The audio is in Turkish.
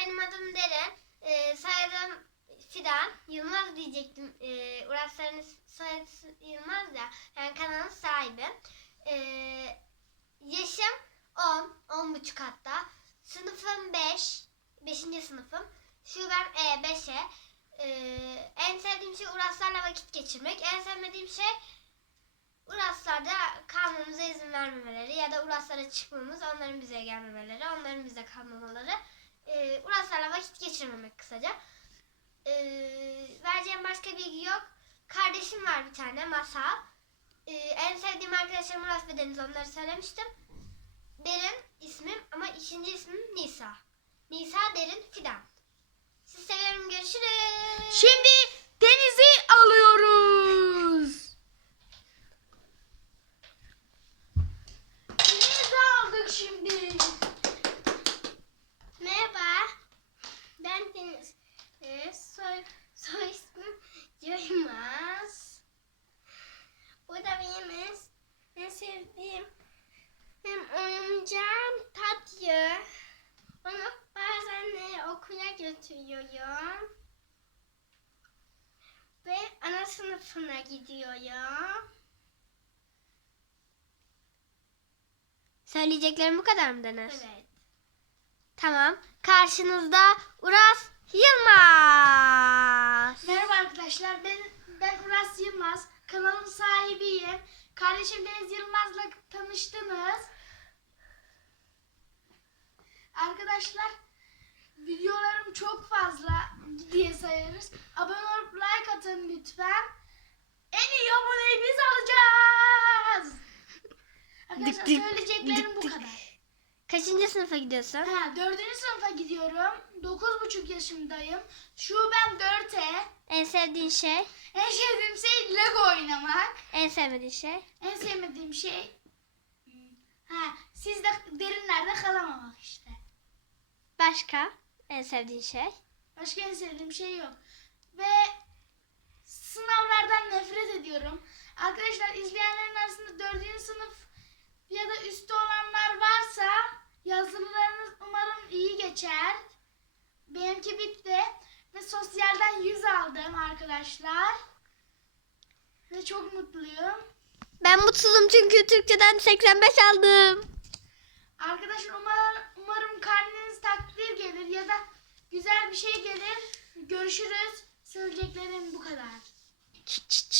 benim adım Deren. Ee, soyadım Fidan. Yılmaz diyecektim. Ee, Urasların soyadı Yılmaz ya. Yani kanalın sahibi. Ee, yaşım 10, 10 buçuk hatta. Sınıfım 5, 5. sınıfım. Şubem E5'e. Ee, en sevdiğim şey Uraslarla vakit geçirmek. En sevmediğim şey Uraslarda kalmamıza izin vermemeleri ya da Uraslara çıkmamız, onların bize gelmemeleri, onların bize kalmamaları. Ee, Uraslarla vakit geçirmemek kısaca. Ee, vereceğim başka bilgi yok. Kardeşim var bir tane, Masal. Ee, en sevdiğim arkadaşlarım Uras ve Deniz, onları söylemiştim. Derin ismim ama ikinci ismim Nisa. Nisa Derin Fidan. Sizi seviyorum, görüşürüz. Şimdi Deniz'i alıyoruz. Deniz'i aldık şimdi. Merhaba. Ben Deniz. Ee, soy, soy ismim Yılmaz. Bu da benim en, en sevdiğim benim oyuncağım Tatlı. Onu bazen de okula götürüyorum. Ve ana sınıfına gidiyorum. Söyleyeceklerim bu kadar mı Deniz? Evet. Tamam. Karşınızda Uras Yılmaz. Merhaba arkadaşlar. Ben ben Uras Yılmaz. Kanalın sahibiyim. Kardeşim Deniz Yılmaz'la tanıştınız. Arkadaşlar atın lütfen. En iyi aboneyi biz alacağız. Arkadaşlar dık, söyleyeceklerim dık bu dık. kadar. Kaçıncı sınıfa gidiyorsun? Ha, dördüncü sınıfa gidiyorum. Dokuz buçuk yaşındayım. Şubem 4'e. En sevdiğin şey? En sevdiğim şey Lego oynamak. En sevmediğin şey? En sevmediğim şey hmm, ha sizde derinlerde kalamamak işte. Başka? En sevdiğin şey? Başka en sevdiğim şey yok. Ve Arkadaşlar izleyenlerin arasında dördüncü sınıf ya da üstü olanlar varsa yazılılarınız umarım iyi geçer. Benimki bitti. Ve sosyalden 100 aldım arkadaşlar. Ve çok mutluyum. Ben mutsuzum çünkü Türkçeden 85 aldım. Arkadaşlar umarım, umarım karnınız takdir gelir ya da güzel bir şey gelir. Görüşürüz. Söyleyeceklerim bu kadar. Ç- ç- ç.